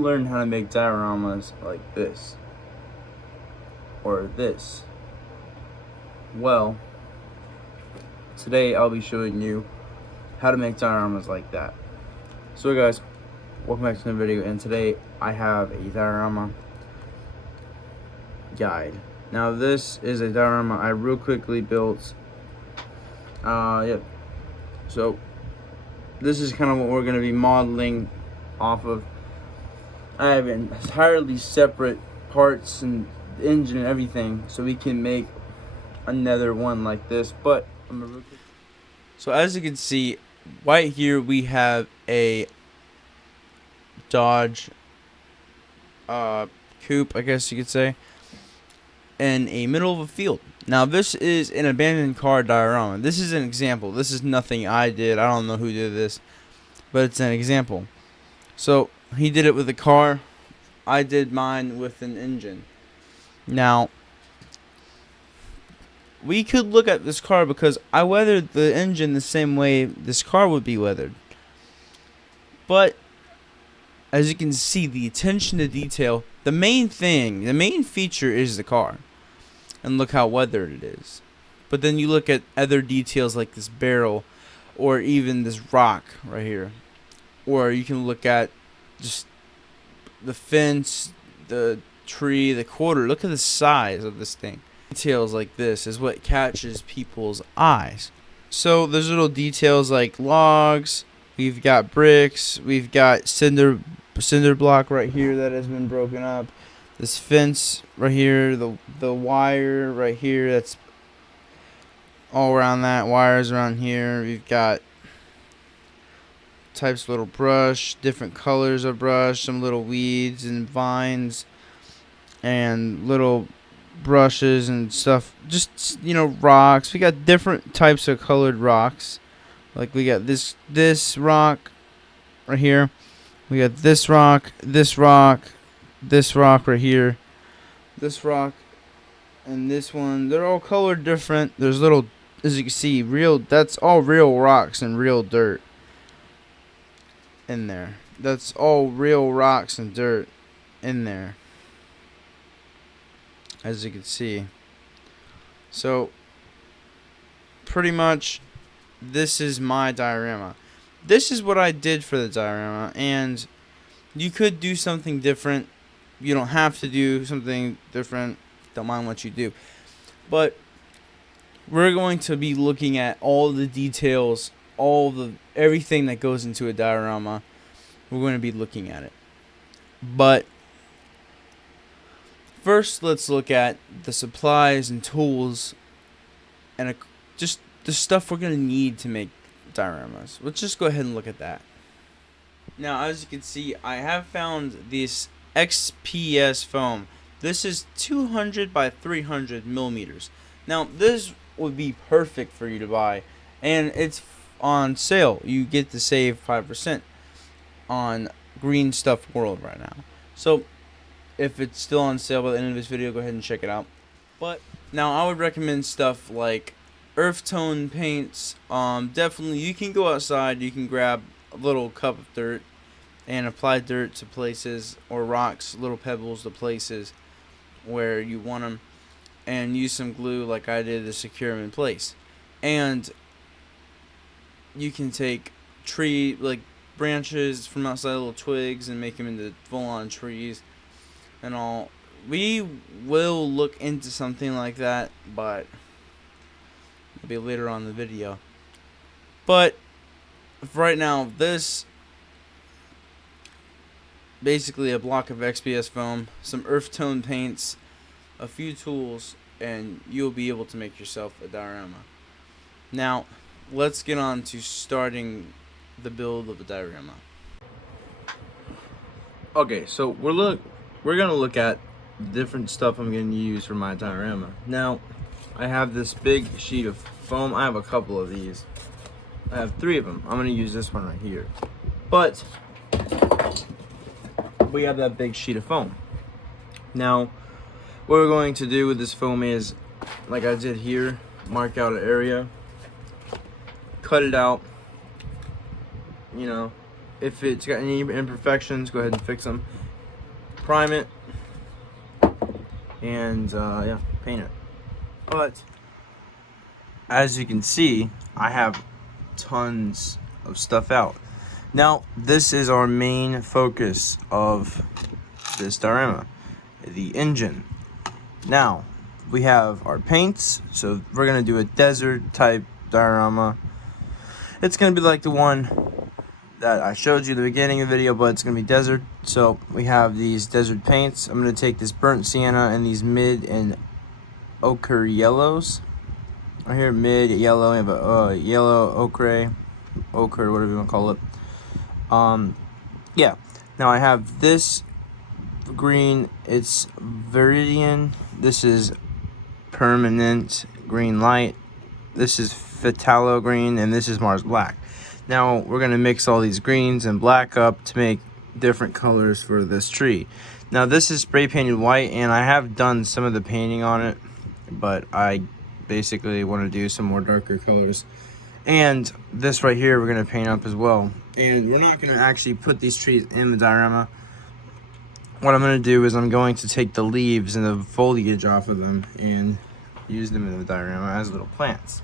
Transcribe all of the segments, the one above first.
learn how to make dioramas like this or this? Well, today I'll be showing you how to make dioramas like that. So guys, welcome back to the video, and today I have a diorama guide. Now this is a diorama I real quickly built. Yep. So this is kind of what we're going to be modeling off of. I have entirely separate parts and the engine and everything, so we can make another one like this. But so as you can see, right here we have a Dodge coupe, I guess you could say, in a middle of a field. Now this is an abandoned car diorama. This is an example. This is nothing I did. I don't know who did this, but it's an example. So he did it with a car. I did mine with an engine. Now we could look at this car because I weathered the engine the same way this car would be weathered. But as you can see, the attention to detail, the main feature is the car. And look how weathered it is. But then you look at other details like this barrel, or even this rock right here. Or you can look at just the fence, the tree, the quarter. Look at the size of this thing. Details like this is what catches people's eyes. So there's little details like logs. We've got bricks. We've got cinder block right here that has been broken up. This fence right here, the wire right here, that's all around that. Wires around here. We've got types of little brush, different colors of brush, some little weeds and vines, and little brushes and stuff. Just, you know, rocks. We got different types of colored rocks. Like we got this rock right here. We got this rock, this rock right here, this rock, and this one. They're all colored different. There's little, as you can see, that's all real rocks and real dirt in there. That's all real rocks and dirt in there, as you can see. So pretty much this is my diorama. This is what I did for the diorama, and you could do something different. You don't have to do something different. Don't mind what you do. But we're going to be looking at all the details, everything that goes into a diorama. We're going to be looking at it. But first, let's look at the supplies and tools and just the stuff we're going to need to make dioramas. Let's just go ahead and look at that. Now, as you can see, I have found this XPS foam. This is 200 by 300 millimeters. Now, this would be perfect for you to buy, and it's on sale. You get to save 5% on Green Stuff World right now. So, if it's still on sale by the end of this video, go ahead and check it out. But now, I would recommend stuff like earth tone paints. Definitely, you can go outside. You can grab a little cup of dirt and apply dirt to places, or rocks, little pebbles to places where you want them, and use some glue like I did to secure them in place. And you can take branches from outside, little twigs, and make them into full-on trees and all. We will look into something like that, but it'll be later on in the video. But for right now, this basically a block of XPS foam, some earth tone paints, a few tools, and you'll be able to make yourself a diorama. Now, let's get on to starting the build of a diorama. Okay, so we're gonna look at different stuff I'm gonna use for my diorama. Now, I have this big sheet of foam. I have a couple of these. I have 3 of them. I'm gonna use this one right here. But we have that big sheet of foam. Now, what we're going to do with this foam is, like I did here, mark out an area, cut it out. You know, if it's got any imperfections, go ahead and fix them. prime it, and yeah, paint it. But as you can see, I have tons of stuff out. Now, this is our main focus of this diorama, the engine. Now, we have our paints, so we're gonna do a desert type diorama. It's gonna be like the one that I showed you at the beginning of the video, but it's gonna be desert. So we have these desert paints. I'm gonna take this burnt sienna and these mid and ochre yellows. Right here, mid yellow, we have a yellow ochre, whatever you want to call it. Yeah. Now I have this green. It's Viridian. This is permanent green light. This is phthalo green, and this is Mars black. Now we're gonna mix all these greens and black up to make different colors for this tree. Now this is spray painted white, and I have done some of the painting on it, but I basically want to do some more darker colors. And this right here we're going to paint up as well. And we're not going to actually put these trees in the diorama. What I'm going to do is I'm going to take the leaves and the foliage off of them and use them in the diorama as little plants.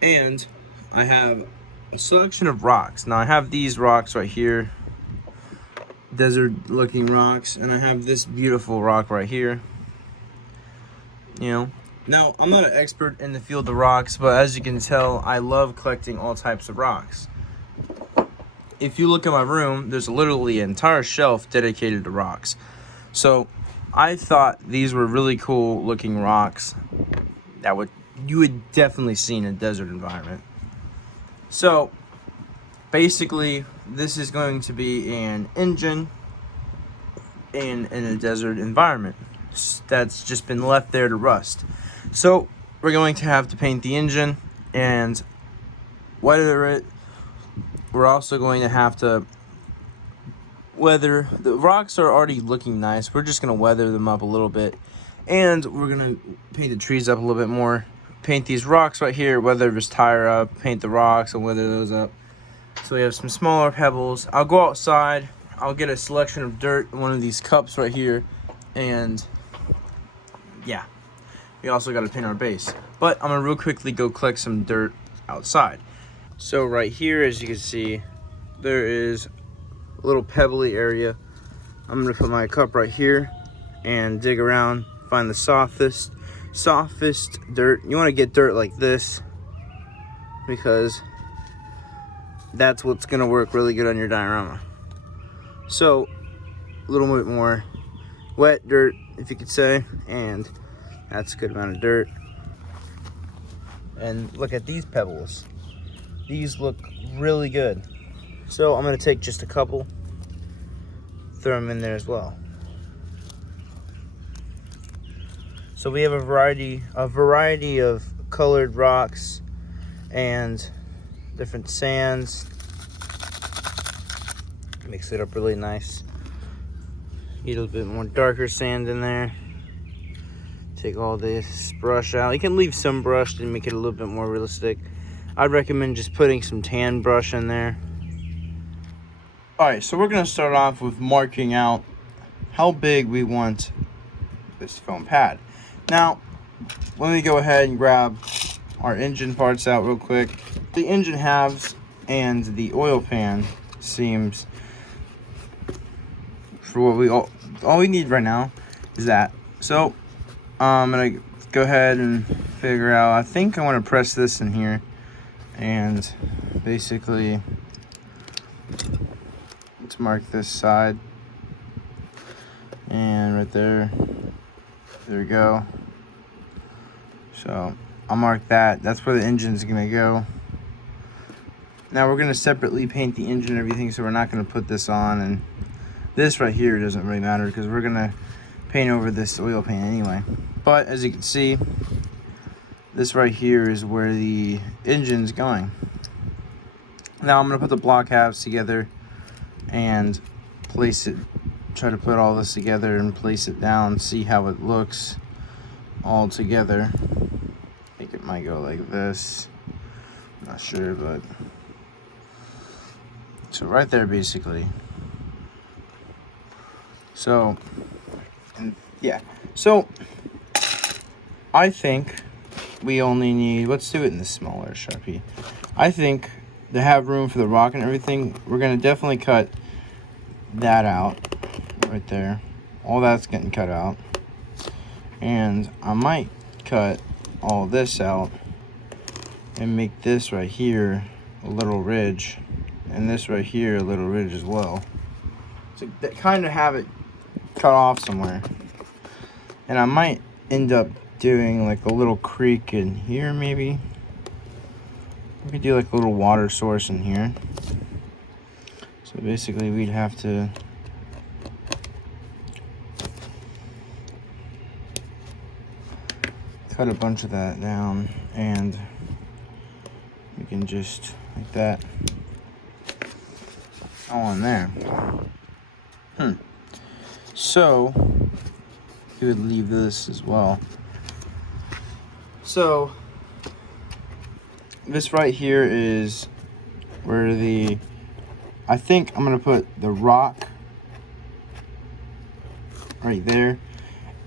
And I have a selection of rocks. Now I have these rocks right here, desert looking rocks, and I have this beautiful rock right here. You know, now I'm not an expert in the field of rocks, but as you can tell, I love collecting all types of rocks. If you look at my room, there's literally an entire shelf dedicated to rocks. So I thought these were really cool looking rocks that you would definitely see in a desert environment. So basically, this is going to be an engine in a desert environment that's just been left there to rust. So we're going to have to paint the engine and weather it. We're also going to have to weather the rocks. Are already looking nice. We're just going to weather them up a little bit, and we're going to paint the trees up a little bit more. Paint these rocks right here, weather this tire up, paint the rocks and weather those up. So we have some smaller pebbles. I'll go outside, I'll get a selection of dirt in one of these cups right here, and yeah, we also got to paint our base. But I'm gonna real quickly go collect some dirt outside. So right here, as you can see, there is a little pebbly area. I'm gonna put my cup right here and dig around, find the softest dirt. You want to get dirt like this because that's what's gonna work really good on your diorama. So a little bit more wet dirt, if you could say, and that's a good amount of dirt. And look at these pebbles. These look really good. So I'm gonna take just a couple, throw them in there as well. So we have a variety of colored rocks and different sands. Mix it up really nice. Get a little bit more darker sand in there. Take all this brush out. You can leave some brush and make it a little bit more realistic. I'd recommend just putting some tan brush in there. Alright, so we're gonna start off with marking out how big we want this foam pad. Now, let me go ahead and grab our engine parts out real quick. The engine halves and the oil pan seams for what all we need right now is that. So I'm gonna go ahead and figure out, I think I want to press this in here and basically let's mark this side, and right there we go. So I'll mark that. That's where the engine's gonna go. Now we're gonna separately paint the engine and everything, so we're not gonna put this on, and this right here doesn't really matter because we're gonna paint over this oil pan anyway. But as you can see, this right here is where the engine's going. Now I'm gonna put the block halves together and place it, try to put all this together and place it down, see how it looks all together. I think it might go like this, I'm not sure, but so right there basically. So, and yeah. So, I think we only need, let's do it in the smaller Sharpie. I think to have room for the rock and everything, we're going to definitely cut that out right there. All that's getting cut out. And I might cut all this out and make this right here a little ridge, and this right here a little ridge as well. So that kind of have it cut off somewhere. And I might end up doing like a little creek in here maybe. We could do like a little water source in here. So basically we'd have to cut a bunch of that down, and we can just like that all in there. So we would leave this as well. So this right here is where I think I'm gonna put the rock right there,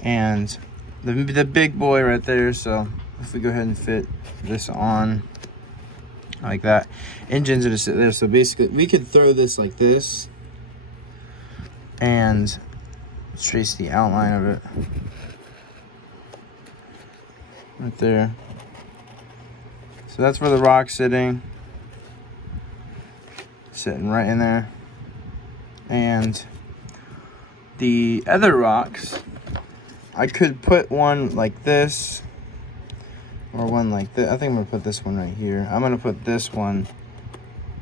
and the big boy right there. So if we go ahead and fit this on like that, engine's gonna sit there. So basically we could throw this like this, and let's trace the outline of it right there. So that's where the rock's sitting right in there. And the other rocks, I could put one like this or one like this. I think I'm gonna put this one right here. I'm gonna put this one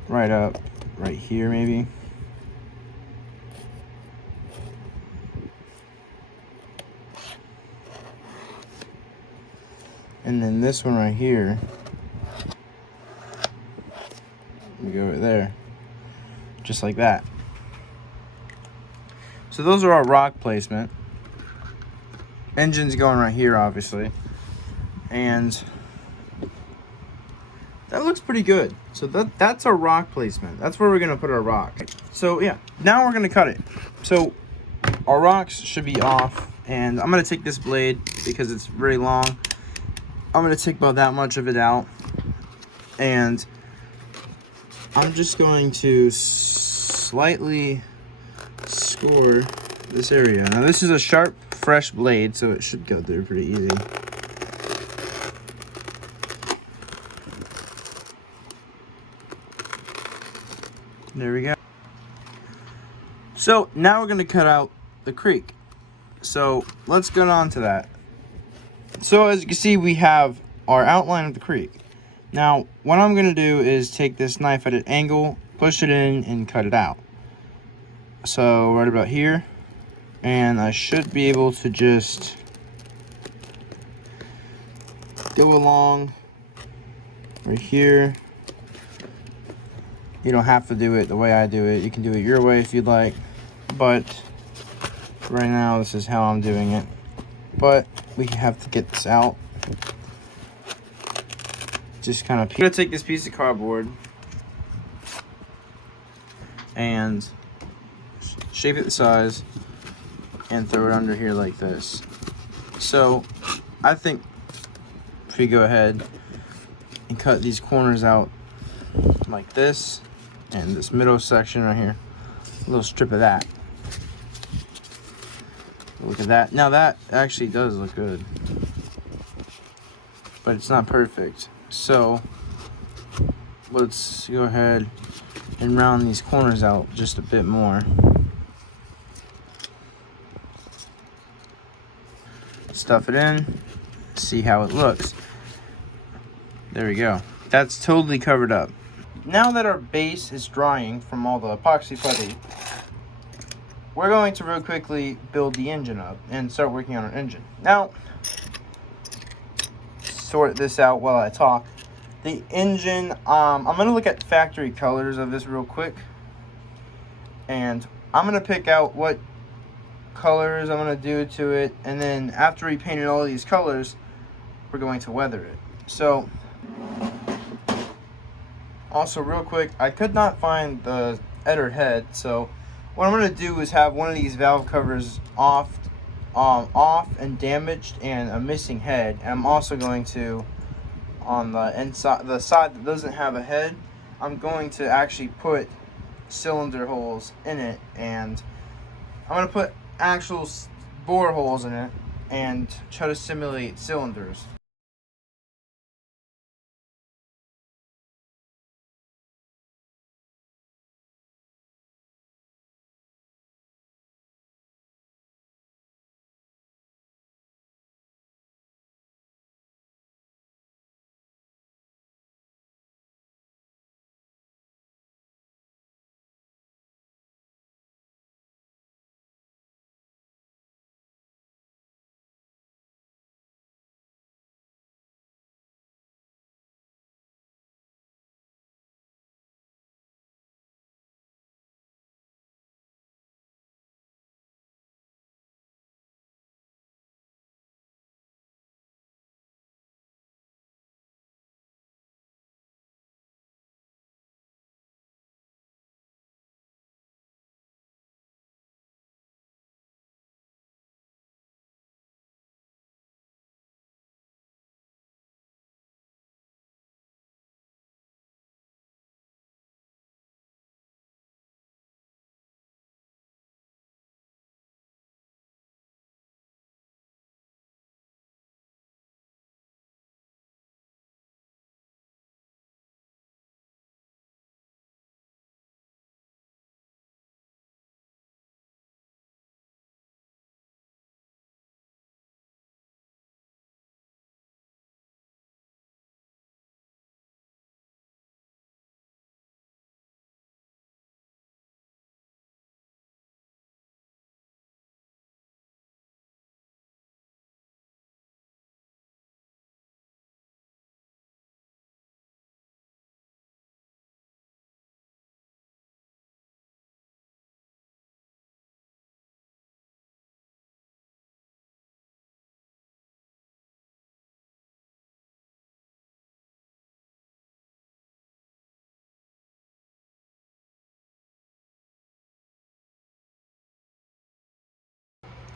right up right here maybe. And then this one right here, we go right there, just like that. So those are our rock placement. Engine's going right here, obviously. And that looks pretty good. So that's our rock placement. That's where we're gonna put our rock. So yeah, now we're gonna cut it. So our rocks should be off, and I'm gonna take this blade because it's very long. I'm gonna take about that much of it out, and I'm just going to slightly score this area. Now this is a sharp, fresh blade, so it should go through pretty easy. There we go. So now we're gonna cut out the creek. So let's get on to that. So as you can see, we have our outline of the creek. Now, what I'm gonna do is take this knife at an angle, push it in, and cut it out. So right about here, and I should be able to just go along right here. You don't have to do it the way I do it. You can do it your way if you'd like, but right now this is how I'm doing it. But we have to get this out. Just kind of, I'm gonna take this piece of cardboard and shape it the size and throw it under here like this. So I think if we go ahead and cut these corners out like this, and this middle section right here, a little strip of that. Look at that. Now that actually does look good, but it's not perfect. So let's go ahead and round these corners out just a bit more. Stuff it in, see how it looks. There we go. That's totally covered up. Now that our base is drying from all the epoxy putty, we're going to real quickly build the engine up and start working on our engine. Now, sort this out while I talk. The engine, I'm going to look at factory colors of this real quick. And I'm going to pick out what colors I'm going to do to it. And then after we painted all these colors, we're going to weather it. So, also real quick, I could not find the editor head. So what I'm gonna do is have one of these valve covers off and damaged and a missing head. And I'm also going to, on the inside, the side that doesn't have a head, I'm going to actually put cylinder holes in it, and I'm gonna put actual bore holes in it and try to simulate cylinders.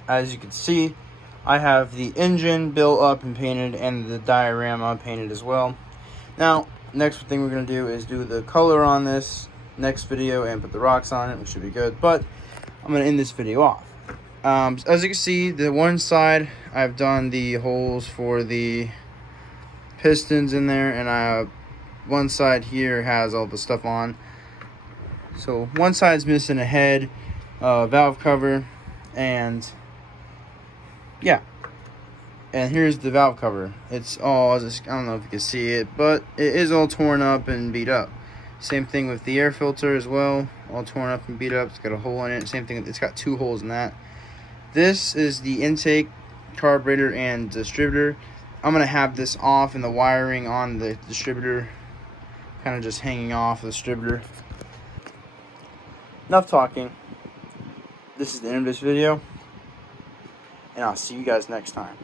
As you can see, I have the engine built up and painted and the diorama painted as well. Now, next thing we're going to do is do the color on this next video and put the rocks on it, which should be good. But I'm going to end this video off. As you can see, the one side I've done the holes for the pistons in there, and one side here has all the stuff on. So one side's missing a head, valve cover, and yeah. And here's the valve cover. It's all, I don't know if you can see it, but it is all torn up and beat up. Same thing with the air filter as well, all torn up and beat up. It's got a hole in it. Same thing, it's got 2 holes in that. This is the intake, carburetor, and distributor. I'm going to have this off and the wiring on the distributor kind of just hanging off the distributor. Enough talking. This is the end of this video, and I'll see you guys next time.